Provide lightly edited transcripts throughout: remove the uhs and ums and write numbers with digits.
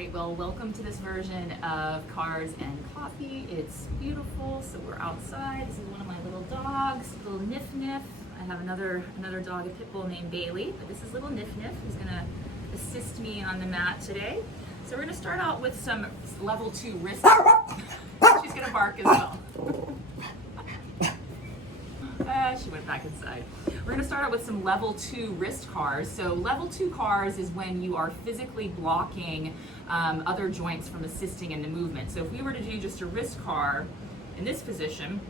right, well, welcome to this version of Cars and Coffee. It's beautiful, so we're outside. This is one of my little dogs, little Niff Niff. I have another dog, a pit bull named Bailey, but this is little Niff Niff who's gonna assist me on the mat today. So we're gonna start out with some level 2 wrist. She's gonna bark as well. She went back inside. We're going to start out with some level 2 wrist cars. So level 2 cars is when you are physically blocking other joints from assisting in the movement. So if we were to do just a wrist car in this position,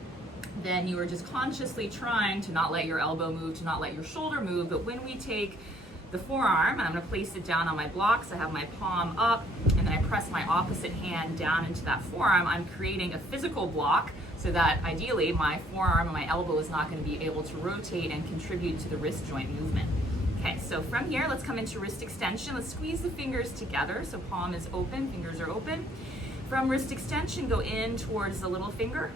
then you are just consciously trying to not let your elbow move, to not let your shoulder move. But when we take the forearm, and I'm going to place it down on my blocks, I have my palm up, and then I press my opposite hand down into that forearm, I'm creating a physical block so that ideally my forearm and my elbow is not going to be able to rotate and contribute to the wrist joint movement. Okay, so from here, let's come into wrist extension. Let's squeeze the fingers together so palm is open, fingers are open. From wrist extension, go in towards the little finger.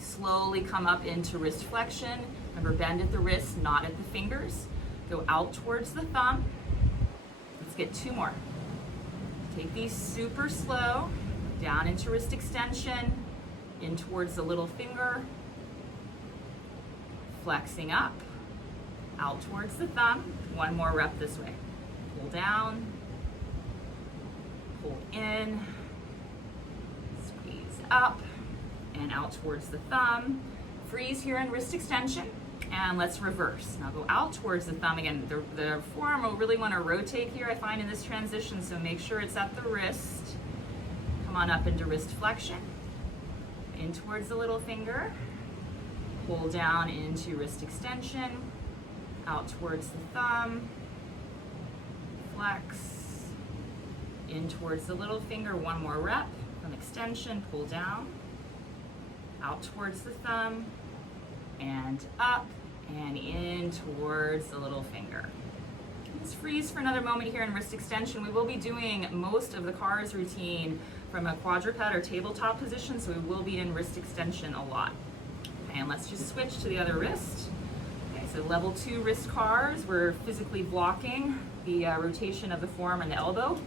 Slowly come up into wrist flexion. Remember, bend at the wrist, not at the fingers. Go out towards the thumb. Let's get 2 more. Take these super slow, down into wrist extension, in towards the little finger, flexing up, out towards the thumb. 1 more rep this way. Pull down, pull in, squeeze up, and out towards the thumb. Freeze here in wrist extension, and let's reverse. Now go out towards the thumb again. The forearm will really want to rotate here, I find, in this transition, so make sure it's at the wrist. Come on up into wrist flexion. In towards the little finger, pull down into wrist extension, out towards the thumb, flex, in towards the little finger, 1 more rep, from extension, pull down, out towards the thumb, and up, and in towards the little finger. Let's freeze for another moment here in wrist extension. We will be doing most of the CARS routine from a quadruped or tabletop position, so we will be in wrist extension a lot. Okay, and let's just switch to the other wrist. Okay, so level 2 wrist CARS, we're physically blocking the rotation of the forearm and the elbow.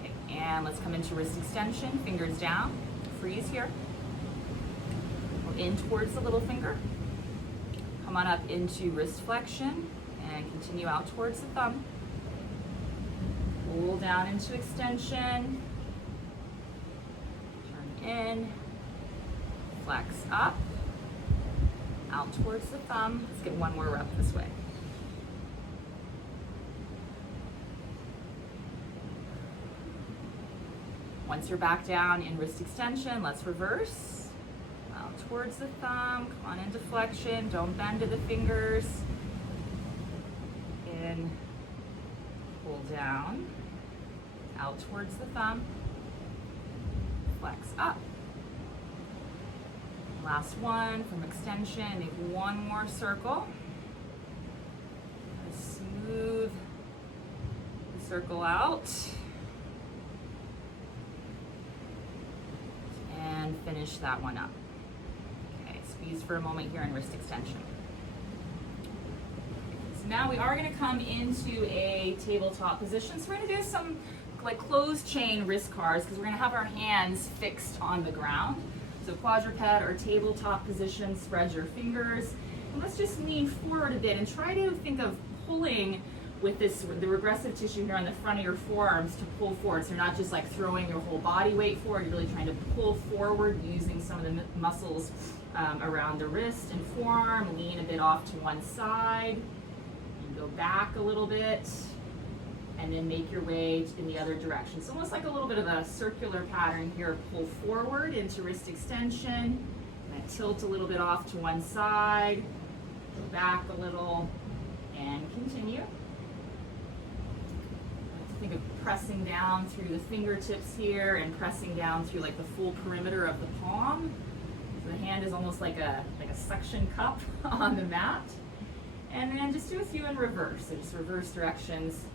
Okay, and let's come into wrist extension, fingers down, freeze here. Go in towards the little finger. Come on up into wrist flexion and continue out towards the thumb. Pull down into extension. In, flex up, out towards the thumb. Let's get 1 more rep this way. Once you're back down in wrist extension, let's reverse. Out towards the thumb, come on into flexion, don't bend to the fingers. In, pull down, out towards the thumb. Flex up. Last one from extension, make 1 more circle. Smooth the circle out. And finish that one up. Okay, squeeze for a moment here in wrist extension. So now we are going to come into a tabletop position. So we're going to do some like closed chain wrist CARS because we're going to have our hands fixed on the ground. So quadruped or tabletop position, spread your fingers. And let's just lean forward a bit and try to think of pulling with the regressive tissue here on the front of your forearms to pull forward. So you're not just like throwing your whole body weight forward, you're really trying to pull forward using some of the muscles around the wrist and forearm. Lean a bit off to one side and go back a little bit. And then make your way in the other direction. It's almost like a little bit of a circular pattern here. Pull forward into wrist extension, and tilt a little bit off to one side, go back a little, and continue. Think of pressing down through the fingertips here and pressing down through like the full perimeter of the palm. So the hand is almost like a suction cup on the mat. And then just do a few in reverse. So just reverse directions.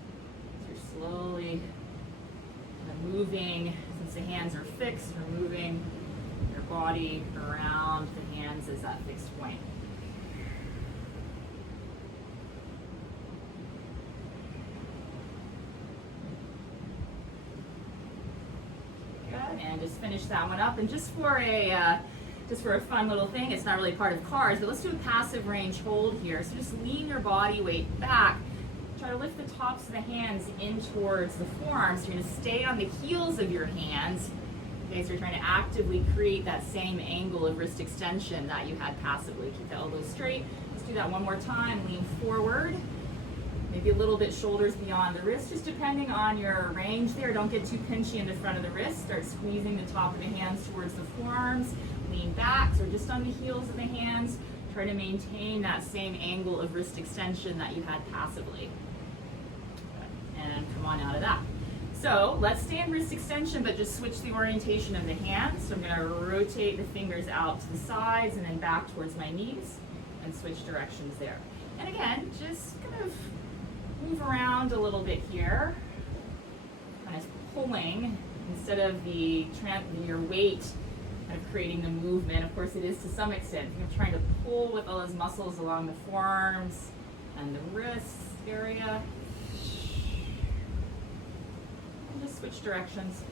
Slowly moving, since the hands are fixed, we're moving your body around the hands as that fixed point. Good, and just finish that one up. And just for a fun little thing, it's not really part of cars, but let's do a passive range hold here. So just lean your body weight back. Try to lift the tops of the hands in towards the forearms. So you're going to stay on the heels of your hands. Okay, so you're trying to actively create that same angle of wrist extension that you had passively. Keep the elbows straight. Let's do that one more time. Lean forward. Maybe a little bit shoulders beyond the wrist, just depending on your range there. Don't get too pinchy in the front of the wrist. Start squeezing the top of the hands towards the forearms. Lean back, so just on the heels of the hands. Try to maintain that same angle of wrist extension that you had passively. And come on out of that. So let's stay in wrist extension, but just switch the orientation of the hands. So I'm going to rotate the fingers out to the sides and then back towards my knees and switch directions there. And again, just kind of move around a little bit here, kind of pulling instead of your weight kind of creating the movement. Of course, it is to some extent. You're trying to pull with all those muscles along the forearms and the wrists area. And just switch directions.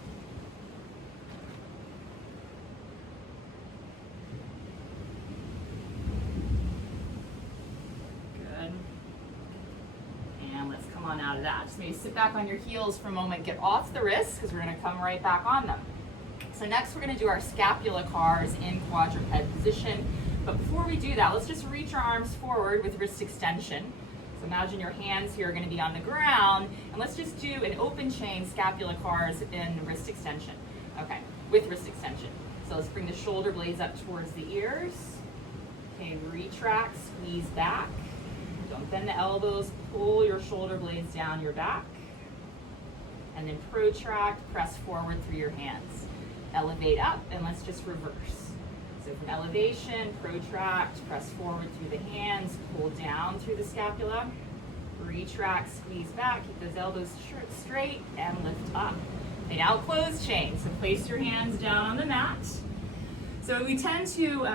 On out of that. Just maybe sit back on your heels for a moment, get off the wrists because we're going to come right back on them. So next we're going to do our scapula cars in quadruped position. But before we do that, let's just reach our arms forward with wrist extension. So imagine your hands here are going to be on the ground, and let's just do an open chain scapula cars in wrist extension. Okay, with wrist extension. So let's bring the shoulder blades up towards the ears. Okay, retract, squeeze back. Don't bend the elbows, pull your shoulder blades down your back, and then protract, press forward through your hands. Elevate up, and let's just reverse. So from elevation, protract, press forward through the hands, pull down through the scapula, retract, squeeze back, keep those elbows straight, and lift up. Okay, now closed chain, so place your hands down on the mat. So we tend to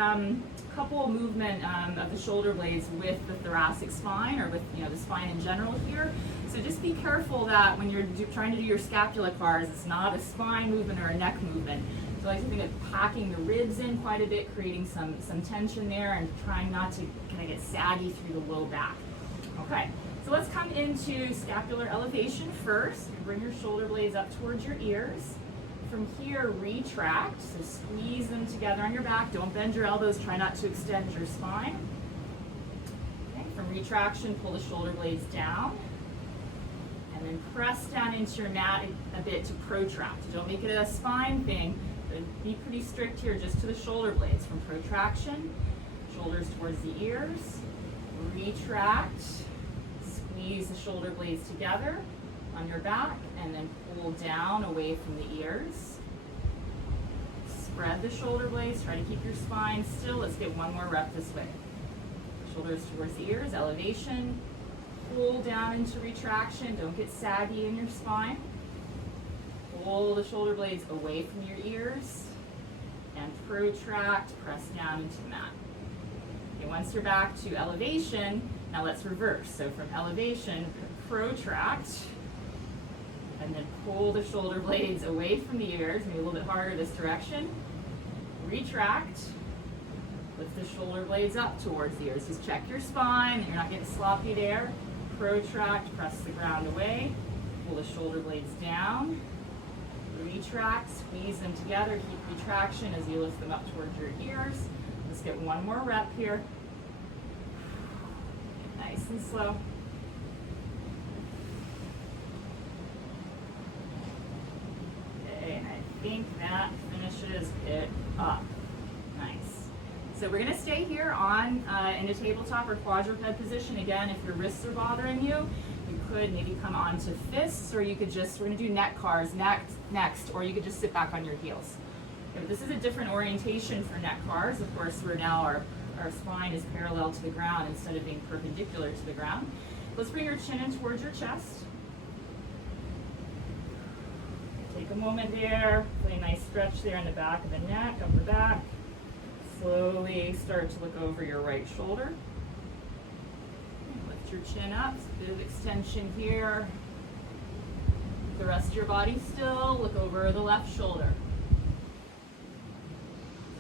couple movement of the shoulder blades with the thoracic spine, or with the spine in general here. So just be careful that when you're trying to do your scapula cars, it's not a spine movement or a neck movement. So I like to think of packing the ribs in quite a bit, creating some tension there, and trying not to kind of get saggy through the low back. Okay, so let's come into scapular elevation first. Bring your shoulder blades up towards your ears. From here, retract, so squeeze them together on your back. Don't bend your elbows, try not to extend your spine. Okay, from retraction, pull the shoulder blades down. And then press down into your mat a bit to protract. Don't make it a spine thing, but be pretty strict here just to the shoulder blades. From protraction, shoulders towards the ears. Retract, squeeze the shoulder blades together on your back, and then pull down away from the ears. Spread the shoulder blades, try to keep your spine still. Let's get one more rep this way. Shoulders towards the ears, elevation, pull down into retraction, don't get saggy in your spine. Pull the shoulder blades away from your ears, and protract, press down into the mat. Okay, once you're back to elevation, now let's reverse. So from elevation, protract, and then pull the shoulder blades away from the ears, maybe a little bit harder this direction. Retract, lift the shoulder blades up towards the ears. Just check your spine, you're not getting sloppy there. Protract, press the ground away, pull the shoulder blades down. Retract, squeeze them together, keep retraction as you lift them up towards your ears. Let's get one more rep here. Nice and slow. I think that finishes it up. Nice. So we're going to stay here on in a tabletop or quadruped position. Again, if your wrists are bothering you, you could maybe come onto fists, or you could just, we're going to do neck cars next, or you could just sit back on your heels. Okay, but this is a different orientation for neck cars. Of course, we're now, our spine is parallel to the ground instead of being perpendicular to the ground. Let's bring your chin in towards your chest. Take a moment there, put a nice stretch there in the back of the neck, upper back. Slowly start to look over your right shoulder. Lift your chin up, a bit of extension here. The rest of your body still, look over the left shoulder.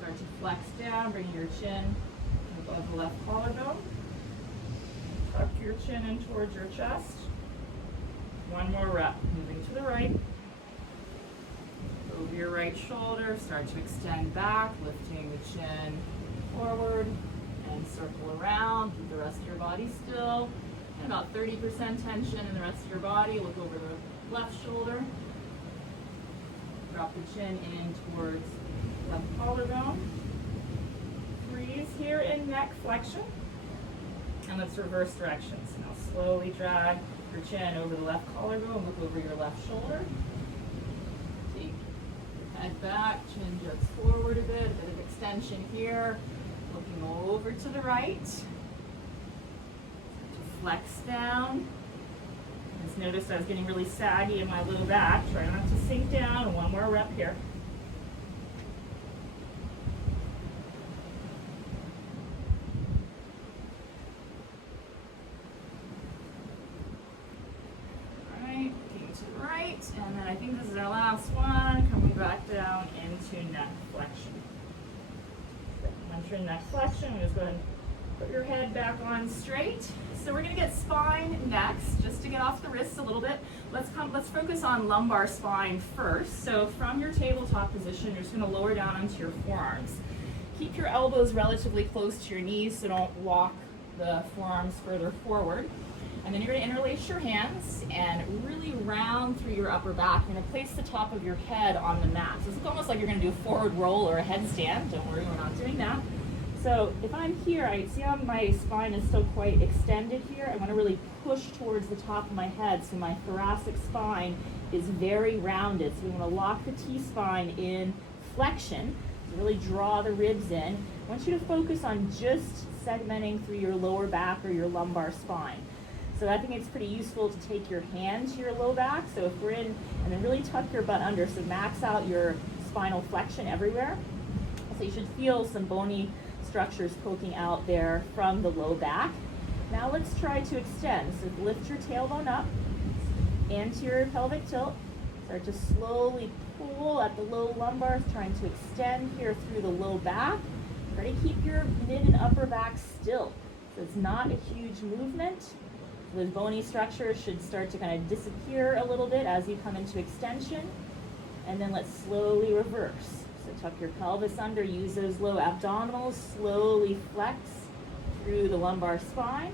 Start to flex down, bring your chin above the left collarbone. Tuck your chin in towards your chest. One more rep, moving to the right. Over your right shoulder, start to extend back, lifting the chin forward and circle around. Keep the rest of your body still. And about 30% tension in the rest of your body. Look over the left shoulder. Drop the chin in towards left collarbone. Freeze here in neck flexion. And let's reverse directions. Now slowly drag your chin over the left collarbone. Look over your left shoulder. Take your head back, chin juts forward a bit of extension here. Looking over to the right. Flex down. Just noticed I was getting really saggy in my low back. Try not to sink down. And one more rep here. All right, looking to the right. And then I think this is our last one. Coming back down into neck flexion. Once you're in neck flexion, just go ahead and put your head back on straight. So we're going to get spine next, just to get off the wrists a little bit. Let's focus on lumbar spine first. So from your tabletop position, you're just going to lower down onto your forearms. Keep your elbows relatively close to your knees, so don't walk the forearms further forward. And then you're going to interlace your hands and really round through your upper back. You're going to place the top of your head on the mat. So it's almost like you're going to do a forward roll or a headstand. Don't worry, we're not doing that. So if I'm here, I see how my spine is still quite extended here. I want to really push towards the top of my head so my thoracic spine is very rounded. So we want to lock the T-spine in flexion, really draw the ribs in. I want you to focus on just segmenting through your lower back or your lumbar spine. So I think it's pretty useful to take your hand to your low back. So if we're in, and then really tuck your butt under. So max out your spinal flexion everywhere. So you should feel some bony structures poking out there from the low back. Now let's try to extend. So lift your tailbone up, anterior pelvic tilt. Start to slowly pull at the low lumbar, trying to extend here through the low back. Try to keep your mid and upper back still. So it's not a huge movement. Those bony structures should start to kind of disappear a little bit as you come into extension. And then let's slowly reverse. So tuck your pelvis under, use those low abdominals, slowly flex through the lumbar spine.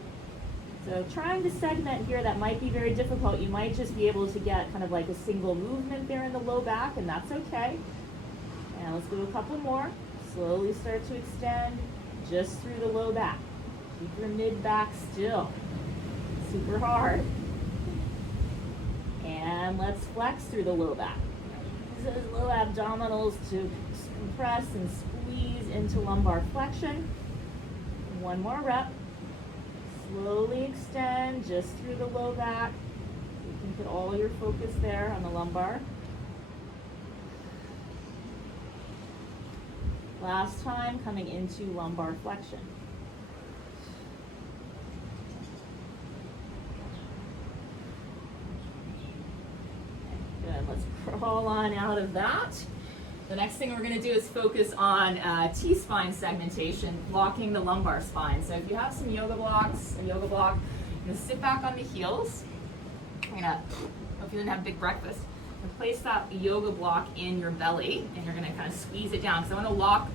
So trying to segment here, that might be very difficult. You might just be able to get kind of like a single movement there in the low back, and that's okay. And let's do a couple more. Slowly start to extend just through the low back. Keep your mid back still. Super hard. And let's flex through the low back. Use those low abdominals to compress and squeeze into lumbar flexion. One more rep. Slowly extend just through the low back. You can put all your focus there on the lumbar. Last time, coming into lumbar flexion. Good, let's crawl on out of that. The next thing we're going to do is focus on T-spine segmentation, blocking the lumbar spine. So if you have some yoga blocks, a yoga block, you're going to sit back on the heels. You're going to, if you didn't have a big breakfast, place that yoga block in your belly, and you're going to kind of squeeze it down. So I want to lock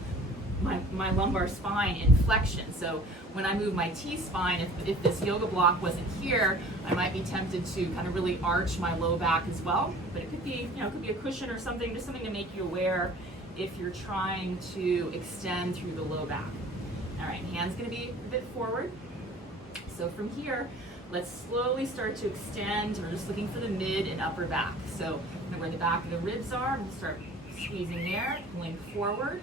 my lumbar spine in flexion. So when I move my T-spine, if this yoga block wasn't here, I might be tempted to kind of really arch my low back as well. But it could be, it could be a cushion or something, just something to make you aware if you're trying to extend through the low back. All right, hand's going to be a bit forward. So from here, let's slowly start to extend. We're just looking for the mid and upper back. So where the back of the ribs are, I'm going to start squeezing there, pulling forward.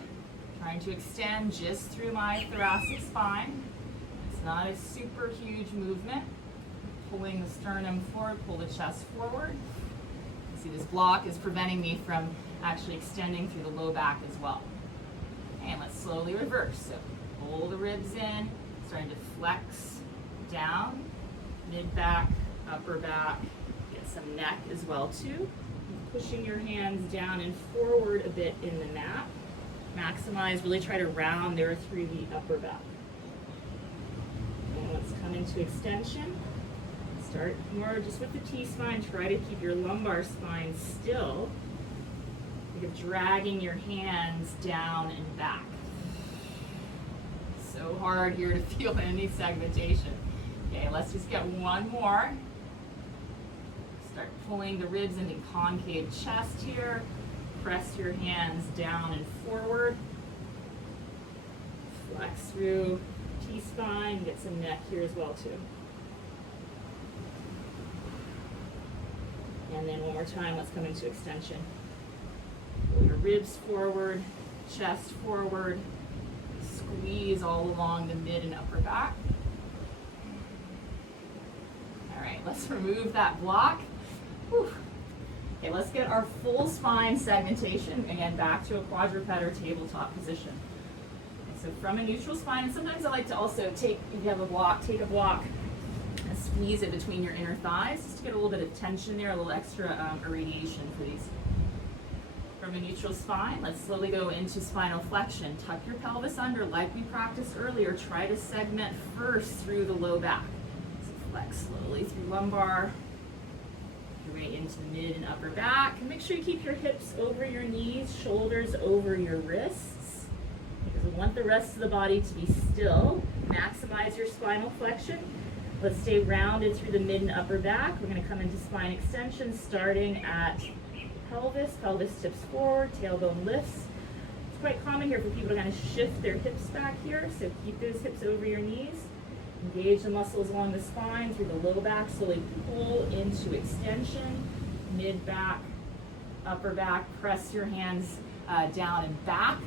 Trying to extend just through my thoracic spine. It's not a super huge movement. Pulling the sternum forward, pull the chest forward. You see this block is preventing me from actually extending through the low back as well. And let's slowly reverse. So pull the ribs in, starting to flex down, mid back, upper back, get some neck as well too. Pushing your hands down and forward a bit in the mat. Maximize, really try to round there through the upper back. And let's come into extension. Start more just with the T-spine. Try to keep your lumbar spine still. Think of dragging your hands down and back. So hard here to feel any segmentation. Okay, let's just get one more. Start pulling the ribs into concave chest here. Press your hands down and forward. Flex through T-spine. Get some neck here as well too. And then one more time, let's come into extension. Pull your ribs forward, chest forward. Squeeze all along the mid and upper back. All right, let's remove that block. Whew. Okay, let's get our full spine segmentation. Again, back to a quadruped or tabletop position. So from a neutral spine, and sometimes I like to also take, if you have a block, take a block and squeeze it between your inner thighs just to get a little bit of tension there, a little extra irradiation for these. From a neutral spine, let's slowly go into spinal flexion. Tuck your pelvis under like we practiced earlier. Try to segment first through the low back. So flex slowly through lumbar, your way into the mid and upper back. And make sure you keep your hips over your knees, shoulders over your wrists, because we want the rest of the body to be still. Maximize your spinal flexion. Let's stay rounded through the mid and upper back. We're going to come into spine extension starting at pelvis tips forward, tailbone lifts. It's quite common here for people to kind of shift their hips back here, so keep those hips over your knees. Engage the muscles along the spine through the low back, slowly pull into extension, mid back, upper back. Press your hands down and back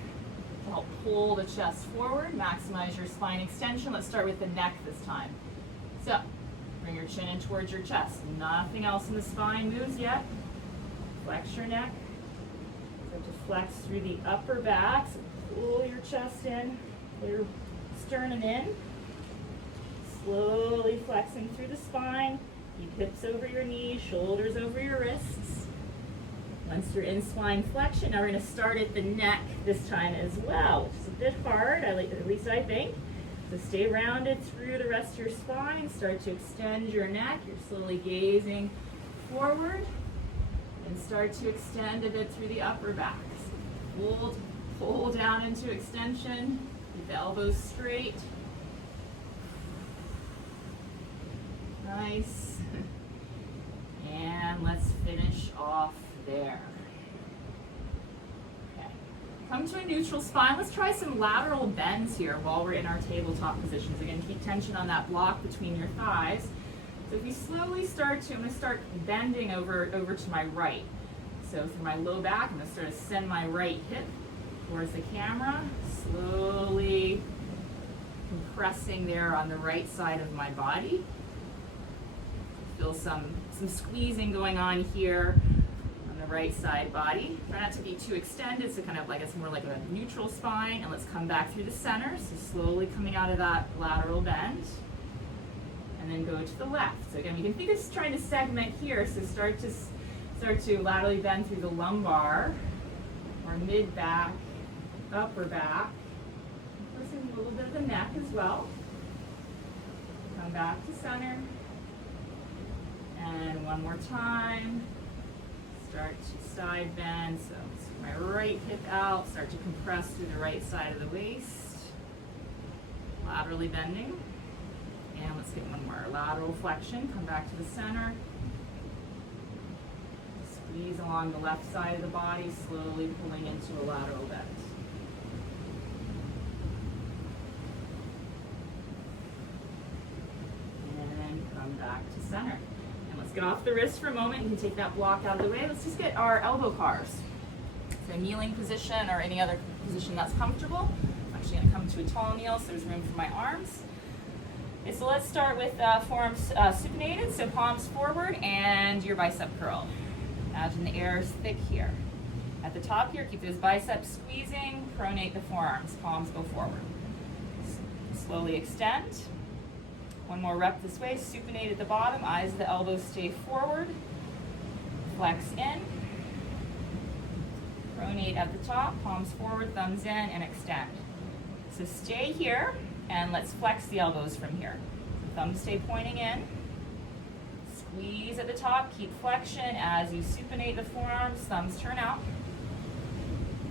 to help pull the chest forward. Maximize your spine extension. Let's start with the neck this time. So, bring your chin in towards your chest. Nothing else in the spine moves yet. Flex your neck. Start to flex through the upper back. So pull your chest in, pull your sternum in. Slowly flexing through the spine. Keep hips over your knees, shoulders over your wrists. Once you're in spine flexion, now we're going to start at the neck this time as well, which is a bit hard, at least I think. So stay rounded through the rest of your spine. Start to extend your neck. You're slowly gazing forward. And start to extend a bit through the upper back. So pull down into extension. Keep the elbows straight. Nice. And let's finish off there. Okay. Come to a neutral spine. Let's try some lateral bends here while we're in our tabletop positions. Again, keep tension on that block between your thighs. So if you slowly start to, I'm going to start bending over to my right. So through my low back, I'm going to sort of send my right hip towards the camera, slowly compressing there on the right side of my body. Feel some squeezing going on here on the right side body. Try not to be too extended, so kind of like it's more like a neutral spine. And let's come back through the center, so slowly coming out of that lateral bend. And then go to the left. So again, you can think of trying to segment here. So start to laterally bend through the lumbar, or mid back, upper back. Pressing a little bit of the neck as well. Come back to center. And one more time. Start to side bend. So my right hip out. Start to compress through the right side of the waist. Laterally bending. And let's get one more. Lateral flexion. Come back to the center. Squeeze along the left side of the body, slowly pulling into a lateral bend. And then come back to center. And let's get off the wrist for a moment. You can take that block out of the way. Let's just get our elbow carves. So kneeling position or any other position that's comfortable. I'm actually going to come to a tall kneel so there's room for my arms. Okay, so let's start with forearms supinated, so palms forward and your bicep curl. Imagine the air is thick here. At the top here, keep those biceps squeezing, pronate the forearms, palms go forward. Slowly extend. One more rep this way, supinate at the bottom, eyes of the elbows stay forward. Flex in. Pronate Pronate at the top, palms forward, thumbs in, and extend. So stay here, and let's flex the elbows from here. Thumbs stay pointing in. Squeeze at the top, keep flexion as you supinate the forearms, thumbs turn out.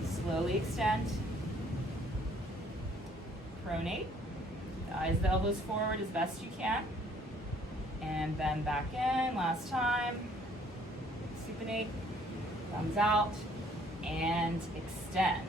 Slowly extend. Pronate. Eyes the elbows forward as best you can. And bend back in, last time. Supinate, thumbs out, and extend.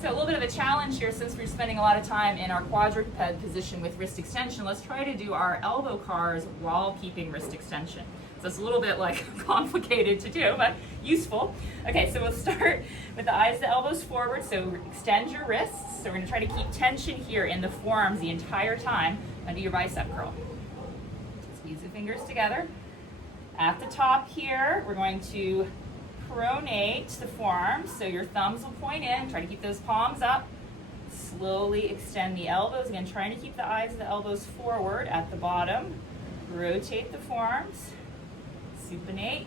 So a little bit of a challenge here since we're spending a lot of time in our quadruped position with wrist extension. Let's try to do our elbow cars while keeping wrist extension. So it's a little bit like complicated to do, but useful. Okay, so we'll start with the eyes, the elbows forward. So extend your wrists. So we're gonna try to keep tension here in the forearms the entire time. Now do your bicep curl. Squeeze the fingers together. At the top here, we're going to pronate the forearms, so your thumbs will point in. Try to keep those palms up. Slowly extend the elbows. Again, trying to keep the eyes and the elbows forward at the bottom. Rotate the forearms. Supinate.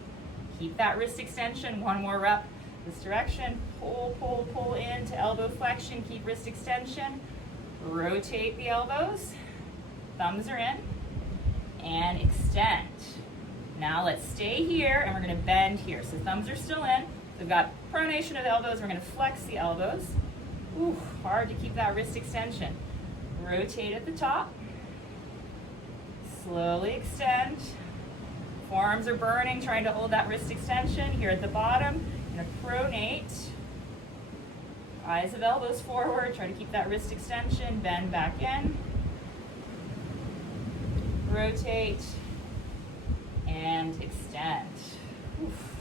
Keep that wrist extension. One more rep this direction. Pull, pull, pull into elbow flexion. Keep wrist extension. Rotate the elbows. Thumbs are in. And extend. Now let's stay here, and we're going to bend here. So thumbs are still in. So we've got pronation of the elbows. We're going to flex the elbows. Ooh, hard to keep that wrist extension. Rotate at the top. Slowly extend. Forearms are burning, trying to hold that wrist extension. Here at the bottom, I'm going to pronate. Eyes of elbows forward. Try to keep that wrist extension. Bend back in. Rotate. And extend. Oof.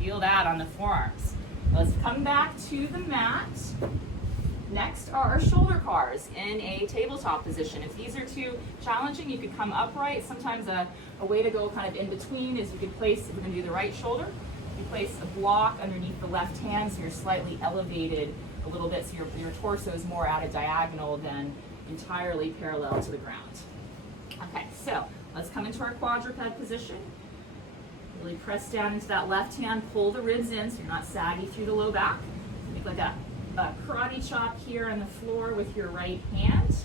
Feel that on the forearms. Let's come back to the mat. Next are our shoulder cars in a tabletop position. If these are too challenging, you could come upright. Sometimes a way to go kind of in between is you could place, if we're going to do the right shoulder, you place a block underneath the left hand so you're slightly elevated a little bit so your torso is more at a diagonal than entirely parallel to the ground. Okay, so let's come into our quadruped position. Really press down into that left hand, pull the ribs in so you're not saggy through the low back. Make like a karate chop here on the floor with your right hand.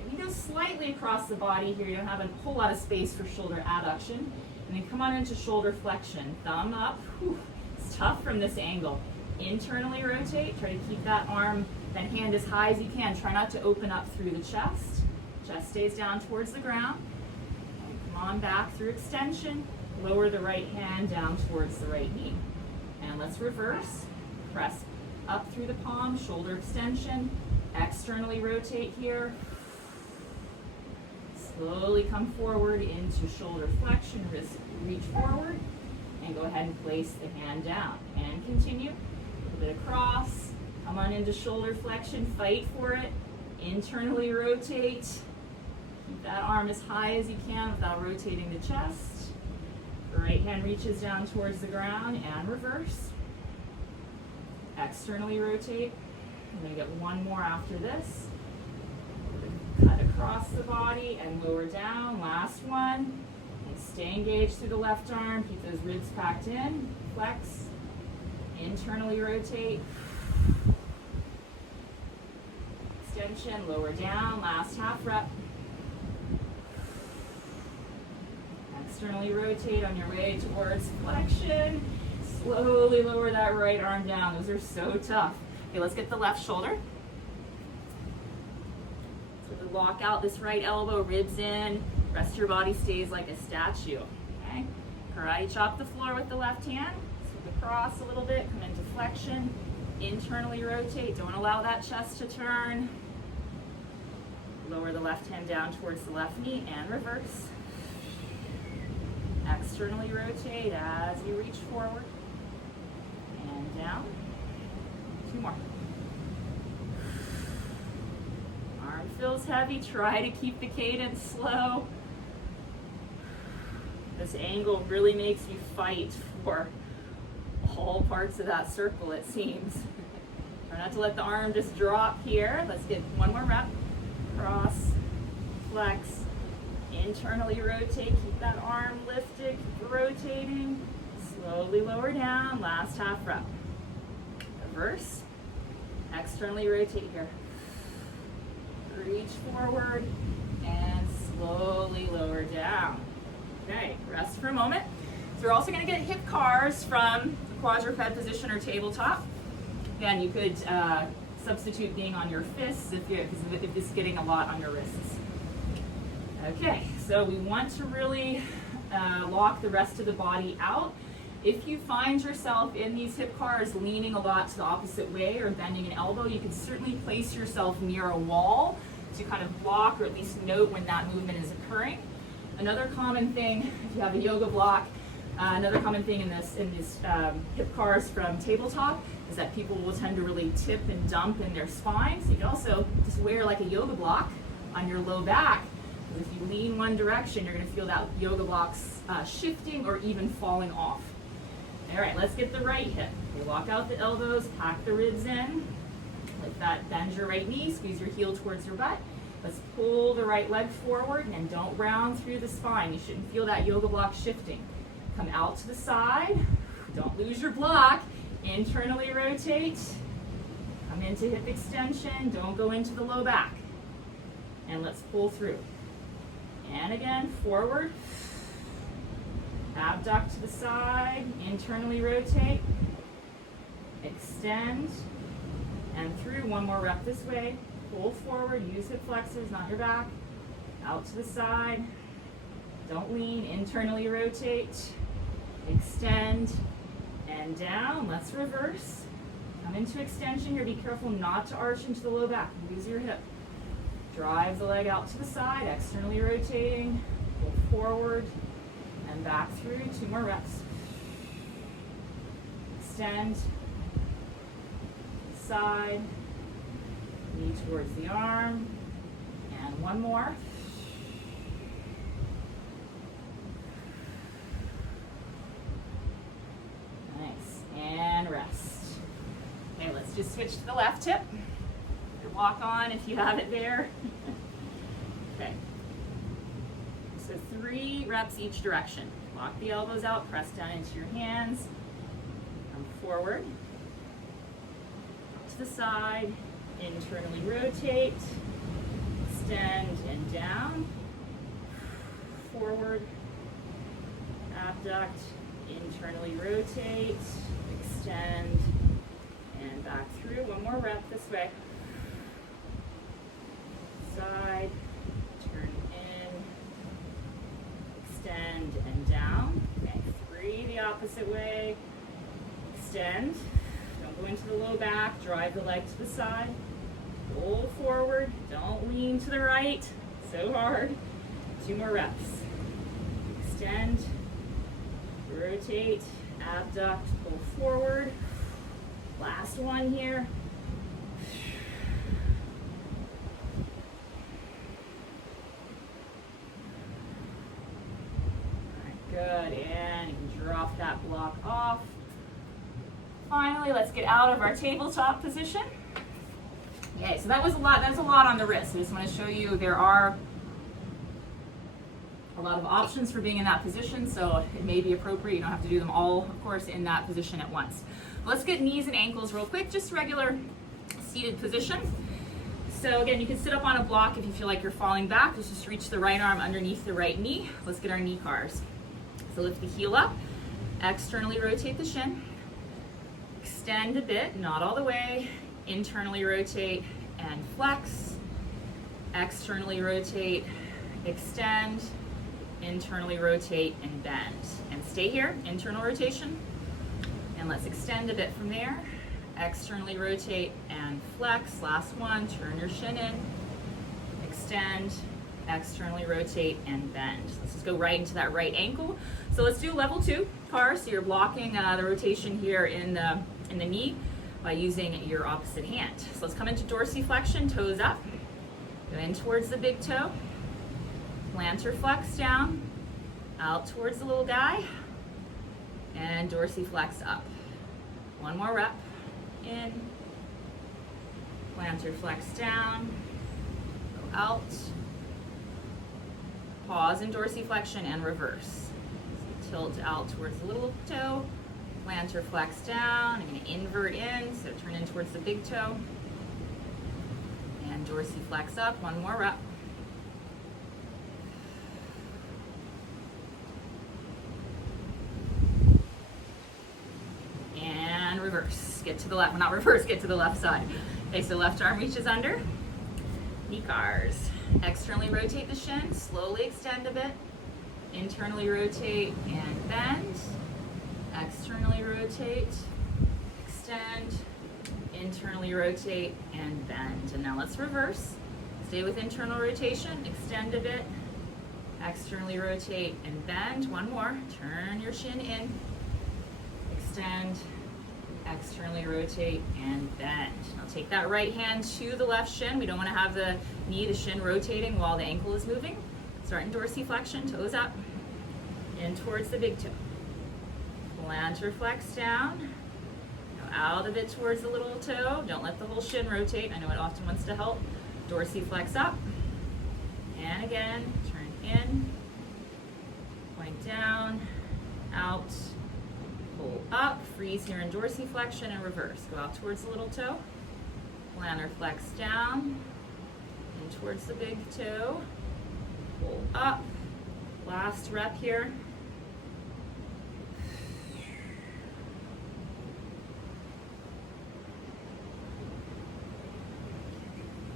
And you go slightly across the body here. You don't have a whole lot of space for shoulder adduction. And then come on into shoulder flexion. Thumb up. Whew, it's tough from this angle. Internally rotate. Try to keep that arm, that hand as high as you can. Try not to open up through the chest. Chest stays down towards the ground. And come on back through extension. Lower the right hand down towards the right knee. And let's reverse. Press up through the palm, shoulder extension. Externally rotate here. Slowly come forward into shoulder flexion, wrist reach forward. And go ahead and place the hand down. And continue. A little bit across. Come on into shoulder flexion, fight for it. Internally rotate. Keep that arm as high as you can without rotating the chest. Right hand reaches down towards the ground and reverse. Externally rotate. I'm going to get one more after this. Cut across the body and lower down. Last one. And stay engaged through the left arm. Keep those ribs packed in. Flex. Internally rotate. Extension. Lower down. Last half rep. Externally rotate on your way towards flexion. Slowly lower that right arm down. Those are so tough. Okay, let's get the left shoulder. So to lock out this right elbow, ribs in. Rest of your body stays like a statue. Okay. Karate chop the floor with the left hand. Sweep across a little bit. Come into flexion. Internally rotate. Don't allow that chest to turn. Lower the left hand down towards the left knee and reverse. Externally rotate as you reach forward and down. Two more. Arm feels heavy. Try to keep the cadence slow. This angle really makes you fight for all parts of that circle, it seems. Try not to let the arm just drop here. Let's get one more rep. Cross, flex. Internally rotate, keep that arm lifted, keep rotating. Slowly lower down, last half rep. reverse, externally rotate here. Reach forward and slowly lower down. Okay, rest for a moment. So we're also going to get hip cars from the quadruped position or tabletop. Again, you could substitute being on your fists if it's getting a lot on your wrists. Okay, so we want to really lock the rest of the body out. If you find yourself in these hip cars leaning a lot to the opposite way or bending an elbow, you can certainly place yourself near a wall to kind of block or at least note when that movement is occurring. Another common thing, if you have a yoga block, another common thing in these hip cars from tabletop is that people will tend to really tip and dump in their spine. So you can also just wear like a yoga block on your low back. Because if you lean one direction, you're going to feel that yoga block's shifting or even falling off. All right, let's get the right hip. You walk out the elbows, pack the ribs in. Like that, bend your right knee, squeeze your heel towards your butt. Let's pull the right leg forward and don't round through the spine. You shouldn't feel that yoga block shifting. Come out to the side. Don't lose your block. Internally rotate. Come into hip extension. Don't go into the low back. And let's pull through. And again, forward. Abduct to the side. Internally rotate. Extend. And through. One more rep this way. Pull forward. Use hip flexors, not your back. Out to the side. Don't lean. Internally rotate. Extend. And down. Let's reverse. Come into extension here. Be careful not to arch into the low back. Use your hip. Drive the leg out to the side. Externally rotating. Pull forward. And back through. 2 more reps. Extend. Side. Knee towards the arm. And 1 more. Nice. And rest. Okay, let's just switch to the left hip. Your walk on if you have it there. Okay. So 3 reps each direction. Lock the elbows out, press down into your hands. Come forward. To the side. Internally rotate. Extend and down. Forward. Abduct. Internally rotate. Extend. And back through. 1 more rep this way. Side. Turn in. Extend and down. Okay, 3 the opposite way. Extend. Don't go into the low back. Drive the leg to the side. Pull forward. Don't lean to the right. So hard. 2 more reps. Extend. Rotate. Abduct. Pull forward. Last one here. All right, good. And you can drop that block off. Finally, let's get out of our tabletop position. Okay, so that was a lot. That's a lot on the wrist. I just want to show you there are a lot of options for being in that position, so it may be appropriate. You don't have to do them all, of course, in that position at once. Let's get knees and ankles real quick, just regular seated position. So again, you can sit up on a block if you feel like you're falling back. Just reach the right arm underneath the right knee. Let's get our knee cars. So lift the heel up, externally rotate the shin, extend a bit, not all the way, internally rotate and flex, externally rotate, extend, internally rotate and bend. And stay here, internal rotation. And let's extend a bit from there. Externally rotate and flex. Last one, turn your shin in. Extend, externally rotate and bend. Let's just go right into that right ankle. So let's do level 2 cars. So you're blocking the rotation here in the knee by using your opposite hand. So let's come into dorsiflexion, toes up. Go in towards the big toe. Plantar flex down, out towards the little guy, and dorsiflex up. 1 more rep. In, plantar flex down, go out, pause in dorsiflexion and reverse. So tilt out towards the little toe, Plantar flex down. I'm going to invert in, so turn in towards the big toe. And dorsiflex up. One more rep. And reverse. Get to the left. Well, not reverse, get to the left side. Okay, so left arm reaches under. Knee cars. Externally rotate the shin. Slowly extend a bit. Internally rotate and bend. Externally rotate, extend, internally rotate, and bend. And now let's reverse. Stay with internal rotation, extend a bit, externally rotate and bend. One more. Turn your shin in, extend, externally rotate, and bend. Now take that right hand to the left shin. We don't want to have the knee, the shin rotating while the ankle is moving. Start in dorsiflexion, toes up, in towards the big toe. Plantar flex down. Go out a bit towards the little toe. Don't let the whole shin rotate. I know it often wants to help. Dorsiflex up. And again, turn in. Point down. Out. Pull up. Freeze here in dorsiflexion and reverse. Go out towards the little toe. Plantar flex down. In towards the big toe. Pull up. Last rep here.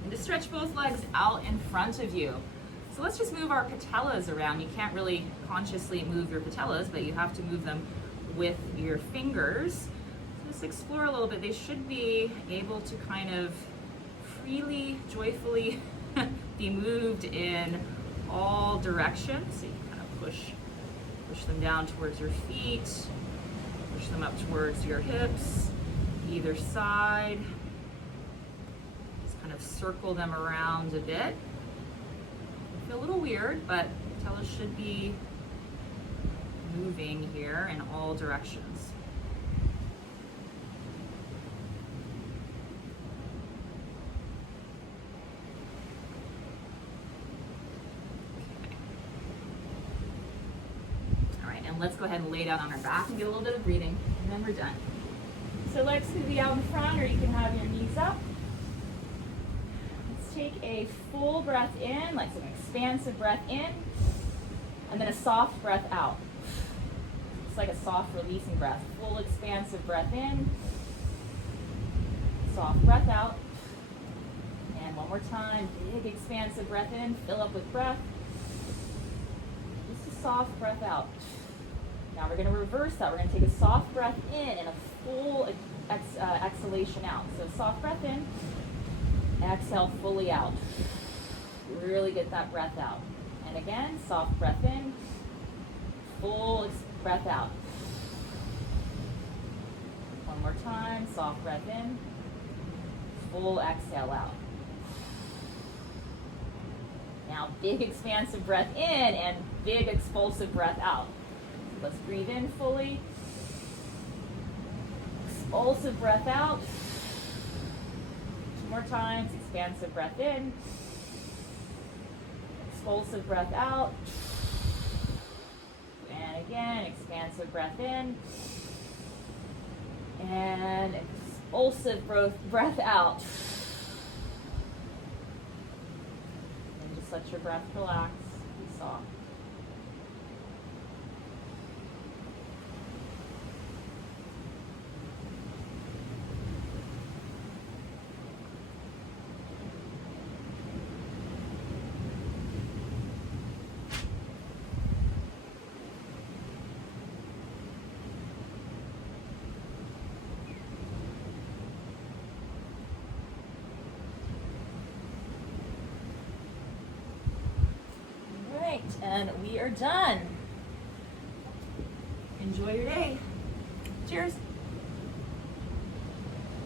And to stretch both legs out in front of you. So let's just move our patellas around. You can't really consciously move your patellas, but you have to move them with your fingers. So just explore a little bit. They should be able to kind of freely, joyfully be moved in all directions. So you kind of push them down towards your feet, push them up towards your hips, either side. Just kind of circle them around a bit. Feel a little weird, but patellas should be moving here in all directions. Let's go ahead and lay down on our back and get a little bit of breathing, and then we're done. So legs can be out in front, or you can have your knees up. Let's take a full breath in, like some expansive breath in, and then a soft breath out. It's like a soft releasing breath. Full expansive breath in, soft breath out, and one more time, big expansive breath in, fill up with breath, just a soft breath out. Now we're going to reverse that. We're going to take a soft breath in and a full exhalation out. So soft breath in, exhale fully out. Really get that breath out. And again, soft breath in, full breath out. One more time, soft breath in, full exhale out. Now big expansive breath in and big expulsive breath out. Let's breathe in fully. Expulsive breath out. Two more times. Expansive breath in. Expulsive breath out. And again, expansive breath in. And expulsive breath out. And just let your breath relax. Be soft. And we are done. Enjoy your day. Cheers.